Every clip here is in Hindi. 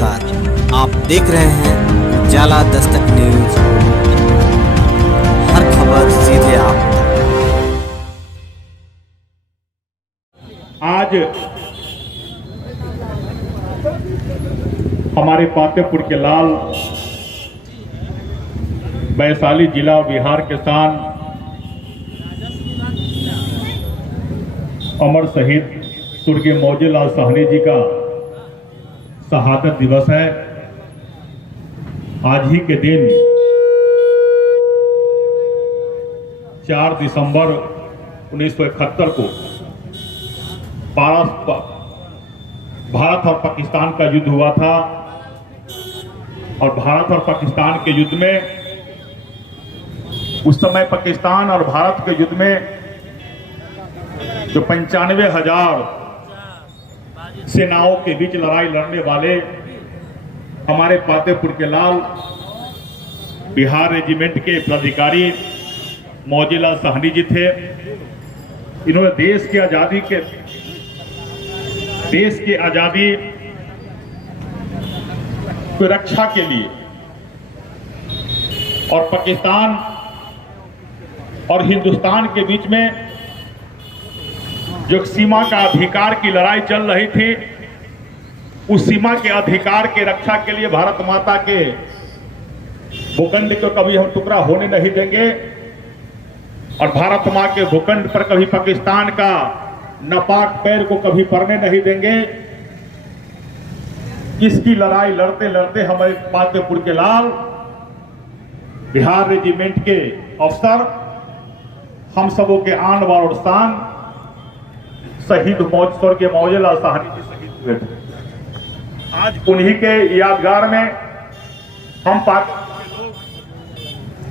नमस्कार, आप देख रहे हैं उजाला दस्तक न्यूज। हर खबर सीधे आप तक। आज हमारे पातेपुर के लाल वैशाली जिला बिहार के शान अमर शहीद स्वर्गीय मौजेलाल साहनी जी का शहादत दिवस है। आज ही के दिन 4 दिसंबर 1971 को भारत और पाकिस्तान का युद्ध हुआ था और भारत और पाकिस्तान के युद्ध में उस समय पाकिस्तान और भारत के युद्ध में जो 95,000 सेनाओं के बीच लड़ाई लड़ने वाले हमारे पातेपुर के लाल बिहार रेजिमेंट के पदाधिकारी मौजेलाल साहनी जी थे। इन्होंने देश की आजादी की रक्षा के लिए और पाकिस्तान और हिंदुस्तान के बीच में जो सीमा का अधिकार की लड़ाई चल रही थी, उस सीमा के अधिकार के रक्षा के लिए भारत माता के भूखंड को कभी हम टुकड़ा होने नहीं देंगे और भारत मां के भूखंड पर कभी पाकिस्तान का नापाक पैर को कभी पड़ने नहीं देंगे। इसकी लड़ाई लड़ते लड़ते हमारे पातेपुर के लाल बिहार रेजिमेंट के अफसर हम सबों के आन बान और शान शहीद स्वर्गीय मौजेलाल साहनी जी शहीद हुए थे। आज उन्हीं के यादगार में हम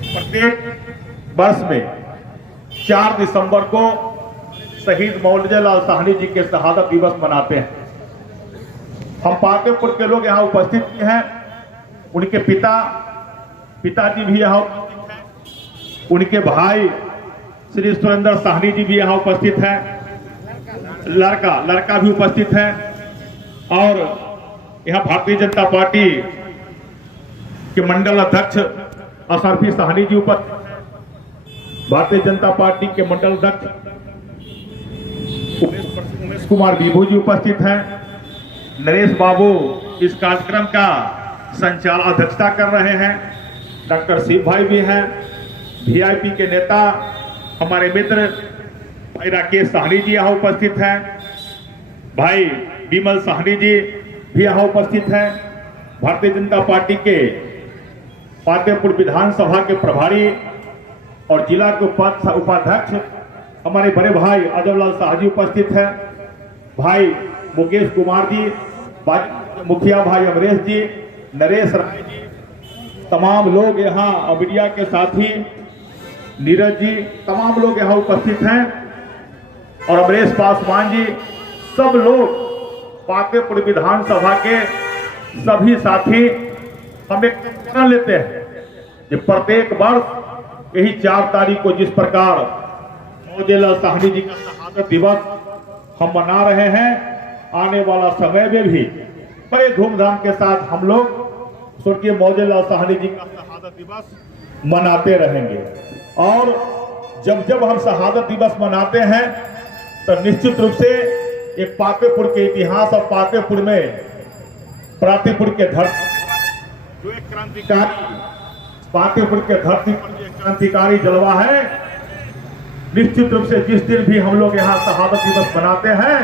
प्रत्येक वर्ष में 4 दिसंबर को शहीद मौजेलाल साहनी जी के शहादत दिवस मनाते हैं। हम पातेपुर के लोग यहाँ उपस्थित भी हैं, उनके पिताजी भी यहाँ उपस्थित हैं, उनके भाई श्री सुरेंद्र साहनी जी भी यहाँ उपस्थित हैं, लड़का भी उपस्थित है और यहाँ भारतीय जनता पार्टी के मंडल अध्यक्ष अशरफी साहनी जी उपस्थित है, भारतीय जनता पार्टी के मंडल अध्यक्ष उमेश कुमार विभू जी उपस्थित हैं, नरेश बाबू इस कार्यक्रम का संचालन अध्यक्षता कर रहे हैं, डॉक्टर शिव भाई भी हैं, वीआईपी के नेता हमारे मित्र भाई राकेश साहनी जी यहाँ उपस्थित हैं, भाई विमल साहनी जी भी यहाँ उपस्थित हैं, भारतीय जनता पार्टी के पातेपुर विधानसभा के प्रभारी और जिला के उपाध्यक्ष हमारे बड़े भाई अजयलाल शाह जी उपस्थित हैं, भाई मुकेश कुमार जी, मुखिया भाई अमरेश जी, नरेश राय जी, तमाम लोग यहाँ मीडिया के साथी नीरज जी, तमाम लोग यहाँ उपस्थित हैं और अमरेश पासवान जी, सब लोग पातेपुर विधानसभा के सभी साथी हम एक निर्णय लेते हैं कि प्रत्येक वर्ष यही 4 तारीख को जिस प्रकार मौजेलाल साहनी जी का शहादत दिवस हम मना रहे हैं, आने वाला समय में भी बड़े धूमधाम के साथ हम लोग स्वर्गीय मौजेलाल साहनी जी का शहादत दिवस मनाते रहेंगे। और जब हम शहादत दिवस मनाते हैं तो निश्चित रूप से एक पातेपुर के इतिहास और पातेपुर के धरती जो एक क्रांतिकारी पातेपुर के धरती पर जो क्रांतिकारी जलवा है, निश्चित रूप से जिस दिन भी हम लोग यहाँ शहादत दिवस मनाते हैं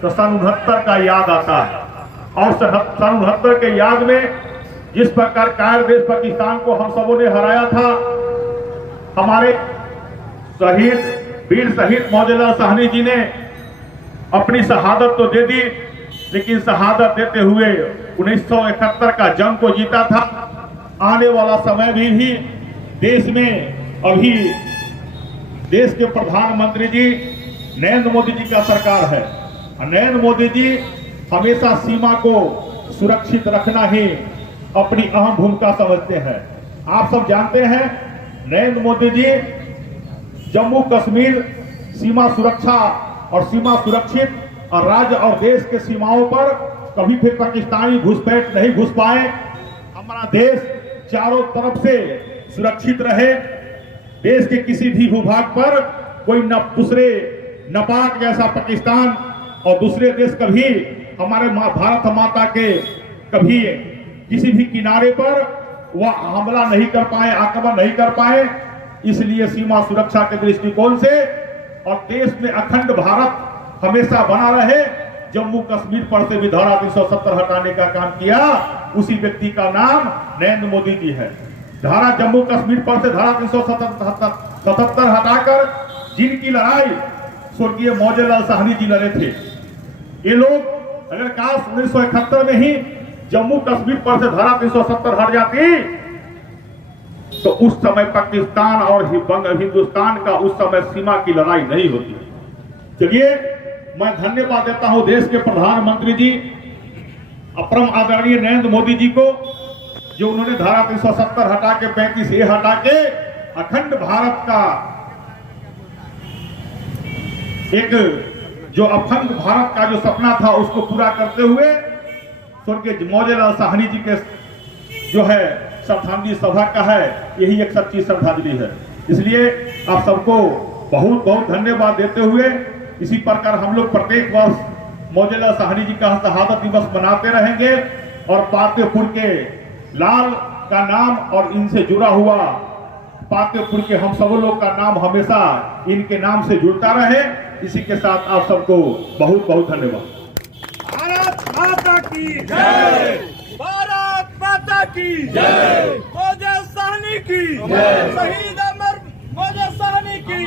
तो सन 69 का याद आता है और सन 69 के याद में जिस प्रकार कायर देश पाकिस्तान को हम सबों ने हराया था, हमारे वीर शहीद मौजेलाल साहनी जी ने अपनी शहादत तो दे दी, लेकिन शहादत देते हुए 1971 का जंग को जीता था। आने वाला समय भी देश में अभी देश के प्रधानमंत्री जी नरेंद्र मोदी जी का सरकार है। नरेंद्र मोदी जी हमेशा सीमा को सुरक्षित रखना ही अपनी अहम भूमिका समझते हैं। आप सब जानते हैं नरेंद्र मोदी जी जम्मू कश्मीर सीमा सुरक्षा और सीमा सुरक्षित और राज्य और देश के सीमाओं पर कभी फिर पाकिस्तानी घुसपैठ नहीं घुस पाए, हमारा देश चारों तरफ से सुरक्षित रहे, देश के किसी भी भूभाग पर कोई न दूसरे नापाक जैसा पाकिस्तान और दूसरे देश कभी हमारे भारत माता के कभी किसी भी किनारे पर वह हमला नहीं कर पाए, आक्रमण नहीं कर पाए। इसलिए सीमा सुरक्षा के दृष्टिकोण से और देश में अखंड भारत हमेशा बना रहे, जम्मू कश्मीर पर से भी धारा 370 हटाने का काम किया, उसी व्यक्ति का नाम नरेंद्र मोदी जी है। धारा जम्मू कश्मीर पर से धारा 377 हटाकर जिनकी लड़ाई स्वर्गीय मौजूदलाल साहनी जी लड़े थे, ये लोग अगर काश 1971 में ही जम्मू कश्मीर पर से धारा 370 हट जाती तो उस समय पाकिस्तान और हिंदुस्तान का उस समय सीमा की लड़ाई नहीं होती। चलिए, मैं धन्यवाद देता हूं देश के प्रधानमंत्री जी अपरम आदरणीय नरेंद्र मोदी जी को, जो उन्होंने धारा 370 हटा के 35A हटा के अखंड भारत का एक जो अखंड भारत का जो सपना था उसको पूरा करते हुए स्वर्गीय मौजूदलाल साहनी जी के जो है श्रद्धांजलि सभा का है, यही एक सच्ची श्रद्धांजलि है। इसलिए आप सबको बहुत बहुत धन्यवाद देते हुए इसी प्रकार हम लोग प्रत्येक वर्ष मौजूदलाल साहनी जी का शहादत दिवस मनाते रहेंगे और पातेपुर के लाल का नाम और इनसे जुड़ा हुआ पातेपुर के हम सब लोग का नाम हमेशा इनके नाम से जुड़ता रहे। इसी के साथ आप सबको बहुत बहुत धन्यवाद। भारत माता की जय, भारत माता की जय, मौजूद साहनी की जय, शहीद अमर मौजूद साहनी की।